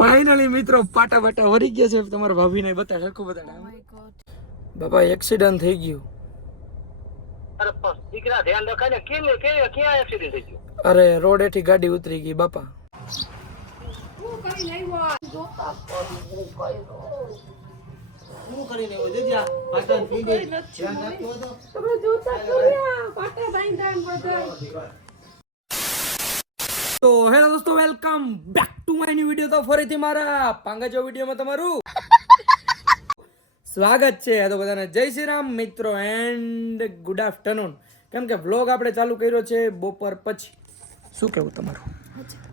Finally મિત્રો પાટા બાટા વરી ગયા છે. તમારા ભાભીને બતાડ સરખું બતાડ. બાપા એક્સિડન્ટ થઈ ગયું. અરે દીકરા ધ્યાન રખાય ને. ક્યાં એક્સિડન્ટ થઈ ગયું? અરે રોડ એથી ગાડી ઉતરી ગઈ બાપા. તો હેલો દોસ્તો, welcome back to my new video. તો ફરીથી મારા પાંગાજો વિડિયોમાં તમારું સ્વાગત છે. તો બધાને જય શ્રી રામ મિત્રો એન્ડ ગુડ આફ્ટરનૂન. કેમ કે વ્લોગ આપણે ચાલુ કર્યો છે બપોર પછી. શું કેવું તમારું?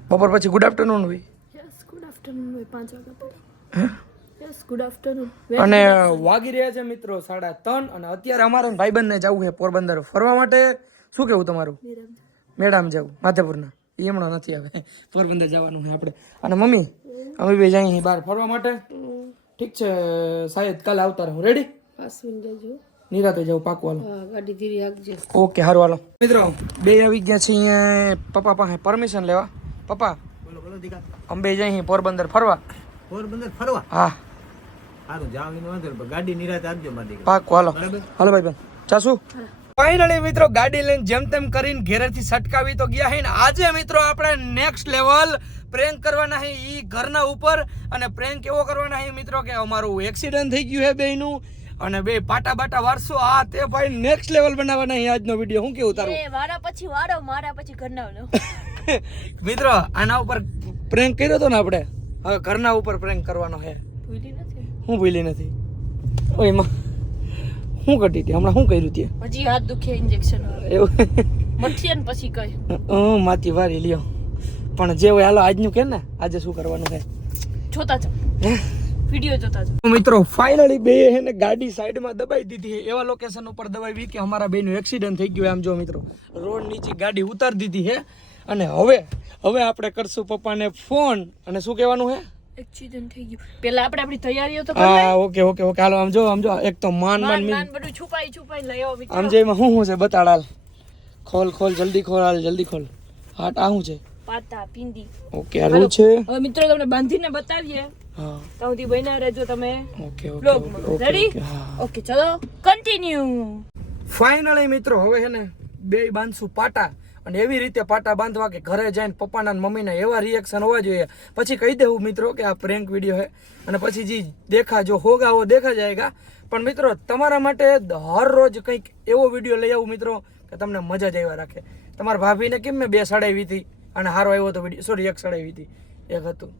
બપોર પછી ગુડ આફ્ટરનૂન હોય? યસ, ગુડ આફ્ટરનૂન હોય 5 વાગ્યા. Yes, good afternoon. અને વાગી રહ્યા છે મિત્રો 3:30 અને અત્યારે અમારે ભાઈબંધને જવું છે પોરબંદર ફરવા માટે. શું કેવું તમારું? મેળામાં જવું માધેપુરના. એ હમણાં નથી આવે, પોરબંદર જવાનું છે આપણે. અને મમ્મી અમે બે જઈએ બહાર ફરવા માટે. ઠીક છે, શાયદ કાલે આવતા રહું. રેડી? પાસવીન જજો. નિરાતે જાવ પાકવાનું. હા, ગાડી ધીરી રાખજો. ઓકે, સારું હાલો. મિત્રો બે આવી ગયા છે અહીંયા પપ્પા પાસે પરમિશન લેવા. પપ્પા બોલો બોલો દીકા. અમે બે જઈએ પોરબંદર ફરવા. પોરબંદર ફરવા? હા સારું, જાવની વાંધો નહીં, ગાડી નિરાતે આપજો મારી દીકરા. પાકું હાલો. હાલો ભાઈ બેન ચાસુ. ફાઇનલી મિત્રો ગાડી લઈને જેમ તેમ કરીને ઘેરેથી સટકાવી તો ગયા હે ને આજે મિત્રો આપણે નેક્સ્ટ લેવલ પ્રેન્ક કરવાના હે ઈ ઘરના ઉપર. અને પ્રેન્ક એવો કરવાના હે મિત્રો કે અમારું એક્સિડન્ટ થઈ ગયું હે બેયનું અને બે પાટા બાટા વારસો. આ તે ભાઈ નેક્સ્ટ લેવલ બનાવવાના હે આજનો વિડિયો. હું કેવું તારું? એ વારા પછી વારો, મારા પછી ઘરનાનો. મિત્રો આના ઉપર પ્રેન્ક કર્યો તો ને આપણે, હવે ઘરના ઉપર પ્રેન્ક કરવાનો હે. ભૂલી નથી. હું ભૂલી નથી. ઓય માં શું કરતી હતી હમણાં? શું કર્યું તે? હજી હાથ દુખે ઇન્જેક્શન એવું મઠીએ ને પછી કઈ માતી વારી લ્યો. પણ જે હોય હાલો આજનું કે ને આજે શું કરવાનું છે જોતા જાઓ, વિડિયો જોતા જાઓ. મિત્રો ફાઇનલી બે હે ને ગાડી સાઈડમાં દબાઈ દીધી હે. એવા લોકેશન ઉપર દબાવી કે અમારા બેનું એક્સિડન્ટ થઈ ગયું. આમ જો મિત્રો રોડ નીચે ગાડી ઉતારી દીધી હે. અને હવે આપણે કરશું પપ્પાને ફોન. અને શું કહેવાનું હે? એક્સિડન્ટ થઈ ગયું. પેલા આપણે આપણી તૈયારીઓ તો કરી હા ઓકે હાલો. આમ જો એક તો માન બધું છુપાઈ લઈ આવો મિત્રો. આમ જે એમાં શું છે બતાડ હાલ. ખોલ જલ્દી ખોલ હાલ, જલ્દી ખોલ. હાટ આ શું છે? પાતા પિંડી. ઓકે આ રૂ છે. હવે મિત્રો તમને બાંધીને બતાવીએ. હા તો સુધી બન્યા રહેજો તમે ઓકે વ્લોગમાં. રેડી? ઓકે ચલો કન્ટિન્યુ. ફાઇનલી મિત્રો હવે છે ને બે બાંધશું પાટા. અને એવી રીતે પાટા બાંધવા કે ઘરે જઈને પપ્પાના અને મમ્મીના એવા રિએક્શન હોવા જોઈએ. પછી કહી દેવું મિત્રો કે આ પ્રેન્ક વિડીયો છે. અને પછી જે દેખા જો હોગા વો દેખા જાયગા. પણ મિત્રો તમારા માટે હર રોજ કંઈક એવો વિડીયો લઈ આવું મિત્રો કે તમને મજા જ આવ્યા રાખે. તમારા ભાભીને કેમ મેં 2 સડાવી હતી અને હારો આવ્યો હતો વિડીયો. સોરી 1 સડાવી હતી. એક હતું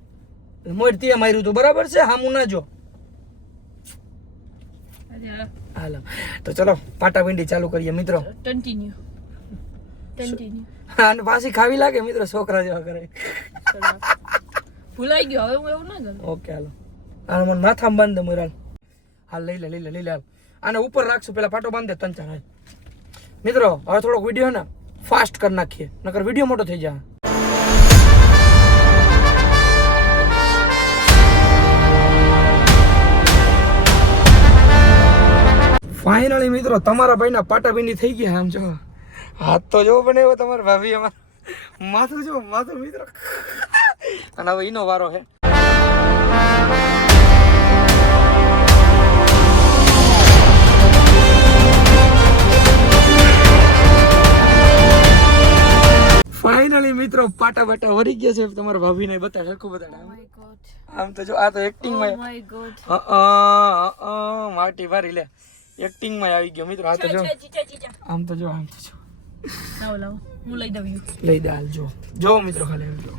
મોર તે માર્યું હતું, બરાબર છે? હામું ના જો. હાલો તો ચલો પાટા પિંડી ચાલુ કરીએ મિત્રો. કન્ટિન્યુ. અને પાછી ખાવી લાગે મિત્રો, છોકરા જેવા કરે. ભૂલાઈ ગયો, હવે હું એવું ના કરું. ઓકે હાલો. આ મને માથામાં બાંધ દે મુરાલ. હાલ લઈ લે હાલ. આને ઉપર રાખશું, પેલા પાટો બાંધ દે 3-4 હાલ. મિત્રો હવે થોડોક વિડીયો ને ફાસ્ટ કરી નાખીએ, નકર વિડીયો મોટો થઈ જાય. ફાઇનલી મિત્રો તમારા ભાઈના પાટા બિંડી થઈ ગયા. આમ જો હાથ તો જો બને એવો તમારા ભાભી અમારા. માથું મિત્રો. અને હવે ઈનો વારો છે. ફાઇનલી મિત્રો પાટા બાટા વરી ગયા છે. તમારા ભાભીને બતાડ સરખું બતાડ. આમ તો જો આ તો એક્ટિંગ માં. My God. માટી વારી લે. એક્ટિંગ માં આવી ગયો મિત્રો. આ તો જો આમ તો જો લાવો હું લઈ દઉં. લઈ દે હાલ. જો મિત્રો ખાલી જો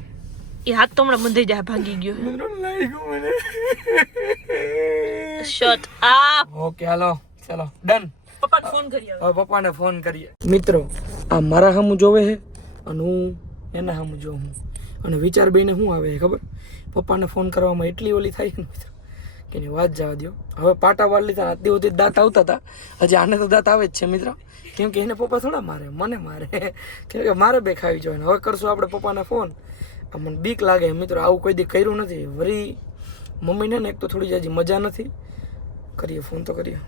એ હાથ તો હમણાં બંધાઈ જાય, ભાંગી ગયો. મિત્રો લઈ ગયો મને. Shut up. ઓકે હાલો ચલો ડન. પપ્પાને ફોન કરીએ. હવે પપ્પાને ફોન કરીએ. મિત્રો આ મારા સામું જોવે છે અને હું એના સામું જોઉં હું. અને વિચાર બેને શું આવે છે ખબર? પપ્પાને ફોન કરવામાં એટલી ઓલી થાય ને મિત્રો કે એની વાત જવા દો. હવે પાટા વાર લીધા, આટલી સુધી દાંત આવતા હતા, હજી આને તો દાંત આવે જ છે મિત્રો. કેમ કે એને પપ્પા થોડા મારે, મને મારે. કેમ કે મારે બે ખાવી જોઈએ. હવે કરશું આપણે પપ્પાને ફોન. મને બીક લાગે મિત્રો, આવું કોઈ દી કર્યું નથી. વળી મમ્મીને ને એક તો થોડી જાજી મજા નથી. કરીએ ફોન તો કરીએ.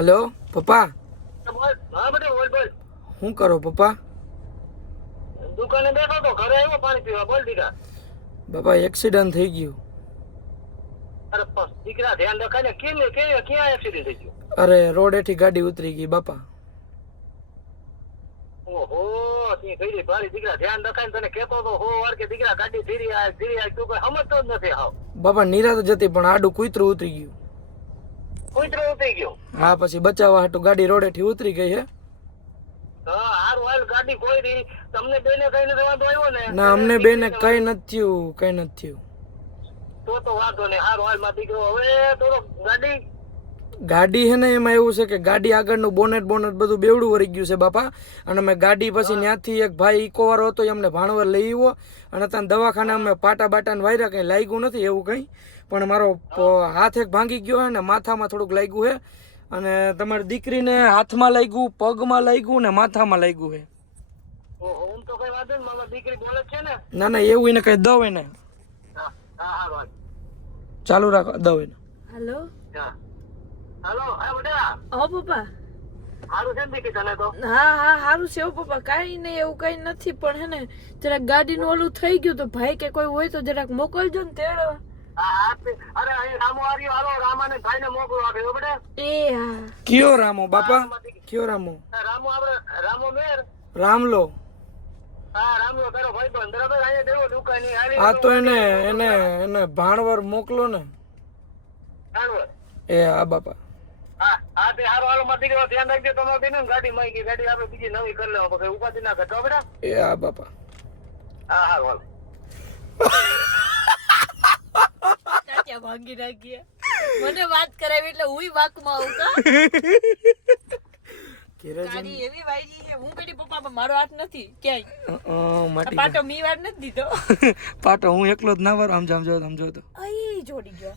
હલો પપ્પા, બોલ. હા બેટા બોલ બોલ. શું કરો પપ્પા? દુકાને બેઠો તો ઘરે આવ્યો પાણી પીવા. બોલ દીકરા. બાપા એક્સિડન્ટ થઈ ગયું. અરે પણ દીકરા ધ્યાન રખાય ને. ક્યાં એક્સિડન્ટ થઈ ગયું? અરે રોડ હેઠી ગાડી ઉતરી ગઈ બાપા. ઓહો તી કઈ ભારી દીકરા ધ્યાન રખાય ને. તને કેતો તો હો વાર કે દીકરા ગાડી ધીરી આ તું કોઈ સમજતો જ નથી. હાવ બાપા નિરાત જતી પણ આડું કૂતરું ઉતરી ગયું. કૂતરો ઉતરી ગયો. હા પછી બચાવવા હાટુ ગાડી રોડ હેઠી ઉતરી ગઈ હે. હા હારું હાલ ગાડી કોઈ દી તમને બેને કઈ નથી વાંધો આવ્યો ને? ના અમને બેને કઈ નથી થયું, કઈ નથી થયું. તો વાંધો નહીં. હારું હાલ માં દીકરો હવે તો ગાડી હે ને એમાં એવું છે કે ગાડી આગળનું બોનેટ બધું બેવડું વળી ગયું છે બાપા. અને અમે ગાડી પછી ત્યાંથી એક ભાઈ ઇકો વાળો હતો એ અમને ભાણવર લઈ આવ્યો અને ત્યાં દવાખાને અમે પાટા બાટાને વાયરા કંઈ લાગ્યું નથી એવું કંઈ, પણ મારો હાથ એક ભાંગી ગયો હે ને માથામાં થોડુંક લાગ્યું હે. અને તમારી દીકરીને હાથમાં લાગ્યું, પગમાં લાગ્યું ને માથામાં લાગ્યું હે. હું તો કઈ વાંધો નહીં. મારા દીકરી બોલે છે ને? ના ના એવું એને કઈ દવ એને હા હારું હાલ. ચાલુ રાખો દવ એને. હેલો. હા હાલો. હા બેટા. હા પપ્પા. હારું છે ને દીકરી તને તો? હા હા સારું છે હો પપ્પા, કાંઈ નહીં એવું કંઈ નથી, પણ હે ને જરાક ગાડીનું ઓલું થઈ ગયું તો ભાઈ કે કોઈ હોય તો જરાક મોકલજો ને તેડવા. અરે અહીં રામો આવ્યો. હાલો રામાને ભાઈને મોકલો આપ્યો બેટા. એ હા. કયો રામો બાપા? કયો રામો? રામો આપણે રામો મેર. રામલો. હા રામલો તારો ભાઈ બંધ બરાબર. અહીંયા દેવો દુકાન ની આવી. હા તો એને ભાણવર મોકલો ને. જાણવર. એ હા બાપા. હા હા તે હારો હાલો માં દીકરો ધ્યાન રાખજો. તમારે બેન ગાડી માં ગઈ. ગાડી આપણે બીજી નવી કરી લેવા પછી ઉપાધિ ના કરતો બેટા. એ હા બાપા. હા હાલો હાલો. ક્યાં ભાંગી નાખીએ. મને વાત કરાવી એટલે હુંય વાકમાં આવું કા. ગાડી એવી વાયરી છે હું કદી પપ્પા પણ મારો હાથ નથી ક્યાંય. પાટો મી વાર નથી દીધો. પાટો હું એકલો જ ના વાર આમ જામ તો આઈ જોડી ગયો.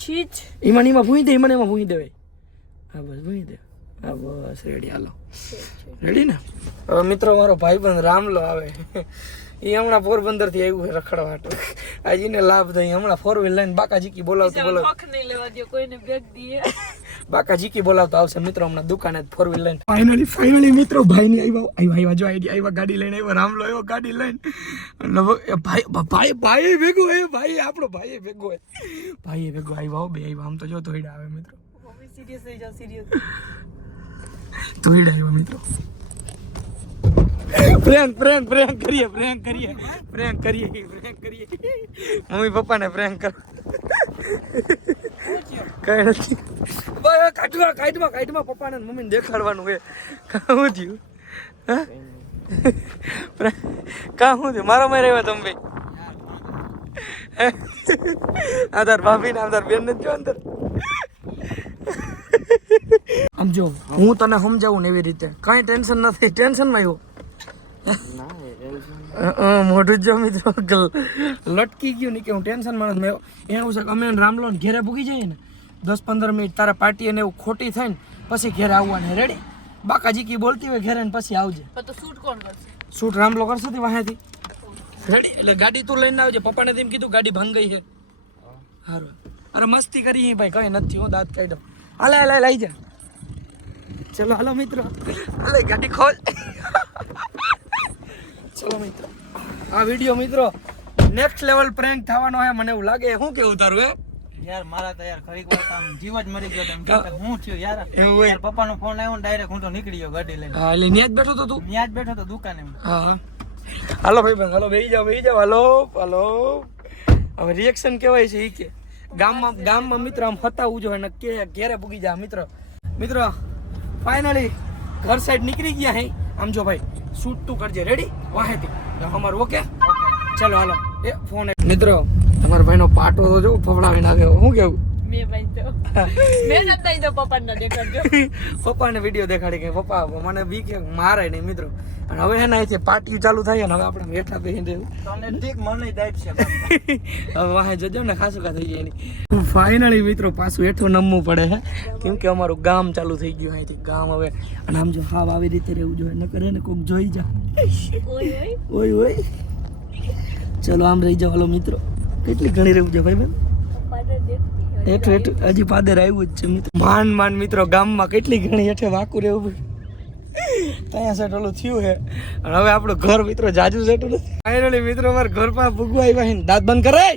છીચ ઈમાં ભૂઈ દે, એમાં ભૂઈ દેવાય. હા બસ ભૂઈ દે. હા બસ રેડી. હાલો રેડી ને. હવે મિત્રો મારો ભાઈબંધ રામલો આવે એ હમણાં પોરબંદર થી આવ્યું છે રખડવા હાટુ. આજે ને લાભ થઈ હમણાં 4 વ્હીલ લઈને બાકાજીકી બોલાવતો નહીં લેવા દે કોઈને બેગ દીએ. બાકાજીકી બોલાવતો આવશે મિત્રો હમણાં દુકાને 4 વ્હીલ લઈને. ફાઇનલી મિત્રો ભાઈ ની આવ્યા જો આવ્યા ગાડી લઈને આવ્યો. રામલો આવ્યો ગાડી લઈને. ભાઈ ભેગો હોય. ભાઈ આપણો ભાઈ ભેગો હોય. ભાઈ ભેગો આવ્યા બે આવ્યા. આમ તો જો તોડ્યા આવે મિત્રો. સિરિયસ થઈ જાવ સિરિયસ. તોડ્યા આવ્યા મિત્રો. પ્રેન્ક કરીએ. મમ્મી પપ્પાને પ્રેન્ક કરો. કઈ નથી કાઢમાં પપ્પાને મમ્મીને દેખાડવાનું હોય. શું થયું? કા શું થયું? મારા મારે આવ્યા તમે ભાઈ. આધાર ભાભી ને આધાર બેન ને જો અંદર. આમ જો હું તને સમજાવું ને એવી રીતે કઈ ટેન્શન નથી. ટેન્શન માં આવ્યું મોઢું જો મિત્રો લટકી ગયું નહીં કે હું ટેન્શન માં નથી. એવું છે કે અમે રામલો ને ઘેરે ભૂગી જઈએ ને 10-15 મિનિટ તારા પાર્ટી અને એવું ખોટી થાય ને પછી ઘેરે આવવાની. રેડી? બાકાજીકી બોલતી હોય ઘેરે ને પછી આવજે. તો શૂટ કોણ કરશે? શૂટ રામલો કરશે તે વાહેથી. રેડી? એટલે ગાડી તું લઈને આવજે. પપ્પાને તેમ કીધું ગાડી ભાંગી છે. હારું. અરે મસ્તી કરી ભાઈ કઈ નથી. હું દાંત કાઢ્યો. હાલે લઈ જા. ચલો હાલો મિત્રો. હાલે ગાડી ખોલ. ચલો મિત્રો આ વિડીયો મિત્રો નેક્સ્ટ લેવલ પ્રેન્ક થવાનો હે મને એવું લાગે. શું કેવું તારું? યાર મારા તો યાર ખરીક વાર આમ જીવ જ મરી ગયો. તેમ હું થયું યાર એવું હોય. પપ્પાનો ફોન આવ્યો ને ડાયરેક્ટ હું તો નીકળી ગયો ગાડી લઈને. હા એટલે ન્યા જ બેઠો તો તું? ત્યાં જ બેઠો તો દુકાને. હા હાલો ભાઈ બંધ. હાલો બેહી જાઓ. હાલો હવે રિએક્શન કેવાય છે એ કે ગામમાં મિત્ર આમ ફતાવું જોઈએ ને કે ઘેરે પૂગી જા મિત્રો ફાઇનલી ઘર સાઈડ નીકળી ગયા હે. આમ જો ભાઈ શૂટ તું કરજે. રેડી? વાહેથી અમારું ઓકે. ચલો હાલો. એ ફોન મિત્રો તમારા ભાઈનો પાટો તો જો ફફડાવી નાખ્યો. શું કેવું? મેં ભાઈ તો મેં નતા તો પપ્પાને દેખાડજો. પપ્પાને વિડીયો દેખાડી કે પપ્પા મને બીક મારે નહીં મિત્રો. અને હવે એના અહીંથી પાર્ટી ચાલુ થાય ને હવે આપણે બેઠા બેહીને દેવું. તને ઠીક મને દાઈટ છે. હવે વાહે જજો ને ખાસું કા થઈ જાય એની. ફાઇનલી મિત્રો પાછું હેઠું નમવું પડે છે કેમ કે અમારું ગામ ચાલુ થઈ ગયું અહીંથી. ગામ હવે અને આમ જો હાવ આવી રીતે રહેવું જોઈએ ન કરે ને કોઈક જોઈ જા. ઓય ચલો આમ રહી જાઓ. હાલો મિત્રો કેટલી ઘણી રહેવું છે ભાઈ બેન. હેઠું હેઠું હજી પાદર આવ્યું જ છે મિત્રો. માંડ મિત્રો ગામમાં કેટલી ઘણી હેઠે વાકું રહેવું ત્યાં સેટ ઓલું થયું છે અને હવે આપણું ઘર મિત્રો જાજુ સેટ નથી. ફાઇનલી મિત્રો અમારે ઘર પાસે ભૂગવા આવ્યા છે. દાંત બંધ કરે,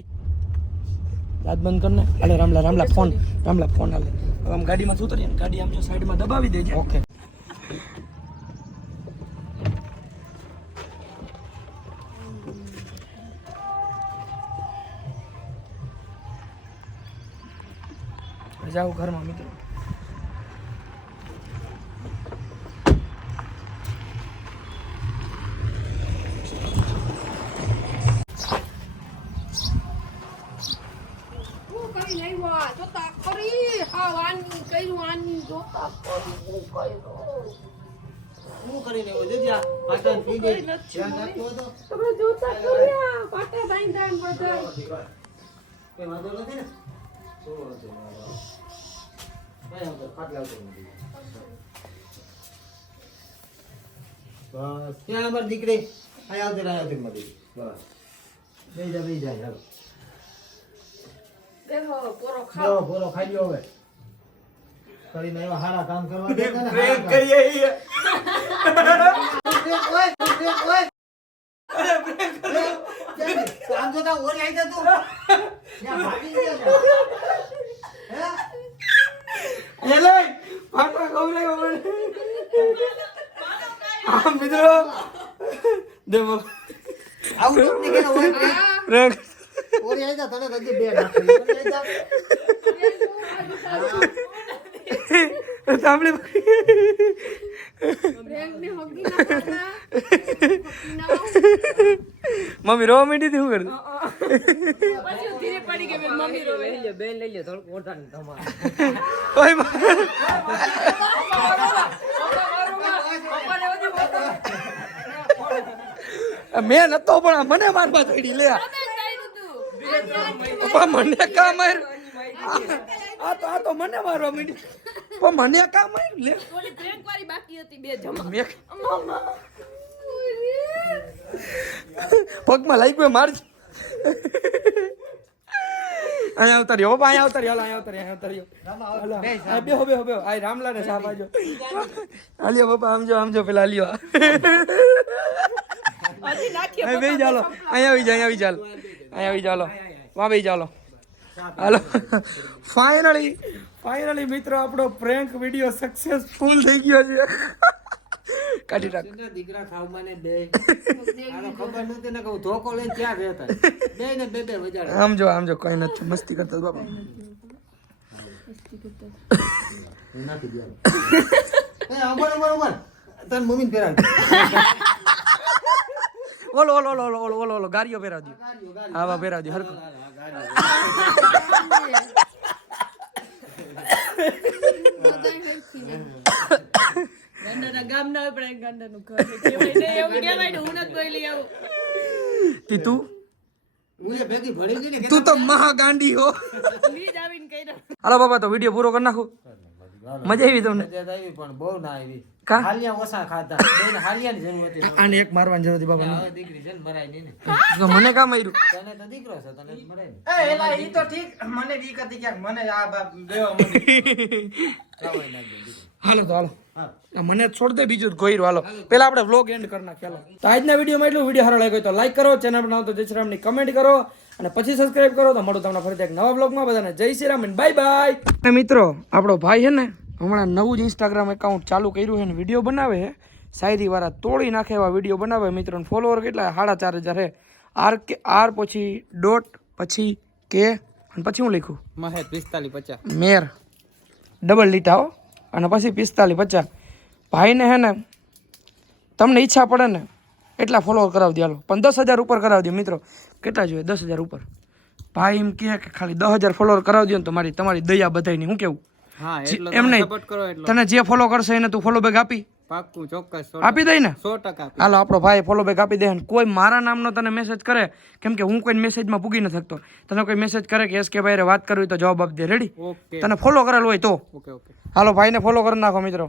દાંત બંધ કર ને. અલે રામલા ફોન હાલે. હવે આમ ગાડીમાં ઉતરીએ, ગાડી આમ જો સાઈડમાં દબાવી દેજે. ઓકે. જાઓ ઘરમાં મિત્રો. શું કરીને આવ્યો? જગ્યા પાટણ પી ગઈ. ધ્યાન રાખતો હતો. કઈ વાંધો નથી ને? બસ ક્યાં અમારી દીકરી? અહીંયા આવતી મારી. બસ બેહી જાય હાલો. પોરો ખાઈ લ્યો હવે. કરીને એવા સારા કામ કરવા દેતા ને. પ્રેમ કરીએ ઈએ. આમ જોતા ઓરી આવી જા તું. ત્યાં ભાગી ગયા. હે એલે ફાટા ખવરાયો મને. આ મિત્રો દેવો આવું તો નહીં કેનો હોય. રેક ઓરી આવી જા તને તો બે નાખી. ઓરી આવી જા. સાંભળી મમ્મી રોવા માંડી હતી. શું કરું? મેં નતો પણ મને મારવા ચડી લે. પપ્પા મને કા માર. આ તો મને મારવા માંડી. પણ મને કા માર લે. પગમાં લાગ્યું માર. અહીંયા ઉતર્યો બાપા, અહીંયા ઉતર્યો. બેહો આ રામલા ને સાહેબ આજો. હાલ્યો બાપા, આમજો પેલા હાલ્યો. બેહી ચાલો, અહીંયા આવી ચાલો. વાં બેહી ચાલો. હાલો. ફાઇનલી મિત્રો આપણો પ્રેન્ક વિડિયો સક્સેસફુલ થઈ ગયો છે. કાઢી નાખ. દીકરા ખાવ મને દે. આનો ખબર નહોતી ને કે હું ધોકો લઈને ક્યાં રહેતા. બે વજાડે. આમજો કોઈ નથી મસ્તી કરતા બાપા. નાખી દે. એ ઉપર તન મમ્મીને ફેરાવ. ઓલો ગાડીઓ પહેરાવ દો. આવા પહેરાવ દો હરકો. તું તો મહાગાંડી હો. હાલો બાપા તો વિડીયો પૂરો કરી નાખું. મજા આવી તમને? પણ બહુ ના આવી. કા? હાલિયા ઓછા ખાતા. બેન હાલિયાની જરૂર હતી. આને એક મારવાની જરૂર હતી બાપા. હવે દીકરી છે ને મરાય નહીં ને. તો મને કા માર્યું? તને તો દીકરો છે, તને જ મરાય ને. એલા ઈ તો ઠીક, મને બીક હતી ક્યાંક મને આ દેવા મને. કાવાઈ નાખજો દીકરી. હાલો આ મને છોડ દે, બીજું ગોઈરું. હાલો પેલા આપણે વ્લોગ એન્ડ કરી નાખીએ. હાલો તો આજના વિડીયોમાં એટલું. વિડીયો સારો લાગ્યો તો લાઈક કરો, ચેનલ બનાવો તો જય શ્રી રામની કમેન્ટ કરો અને પછી સબસ્ક્રાઇબ કરો. તો મળું તમને ફરીથી એક નવા વ્લોગમાં. બધાને જય શ્રી રામ, બાય બાય. મિત્રો આપણો ભાઈ છે ને હમણાં નવું જ ઇન્સ્ટાગ્રામ એકાઉન્ટ ચાલુ કર્યું છે ને વિડીયો બનાવે છે. શાયરી વાળા તોડી નાખે એવા વિડીયો બનાવે. મિત્રોને ફોલોવર કેટલા? 4,500 છે. આર પછી ડોટ પછી કે અને પછી હું લખ્યું મહેર 4550 મેર ડબલ લીટા હો અને પછી 4550. ભાઈને હે ને તમને ઈચ્છા પડે ને એટલા ફોલોવર કરાવી દો. હાલો પણ 10,000 ઉપર કરાવી દો મિત્રો. કેટલા જોઈએ? 10,000 ઉપર. ભાઈ એમ કહે કે ખાલી 10,000 ફોલોવર કરાવી દો ને તો તમારી દયા બધાયની. હું કેવું? હા એટલો એમ નહીં, સપોર્ટ કરો એટલો. તને જે ફોલો કરશે એને તું ફોલો બેક આપી પાક્કું ચોક્કસ આપી દઈ ને? 100% આપી. હાલો આપણો ભાઈ ફોલો બેક આપી દે. કોઈ મારા નામનો તને મેસેજ કરે, કેમ કે હું કોઈ મેસેજમાં પૂગી ન શકતો. તને કોઈ મેસેજ કરે કે એસ કે ભાઈ વાત કરવી તો જવાબ આપી દે. રેડી? ઓકે તને ફોલો કરેલું હોય તો. ઓકે. હાલો ભાઈને ફોલો કરી નાખો મિત્રો.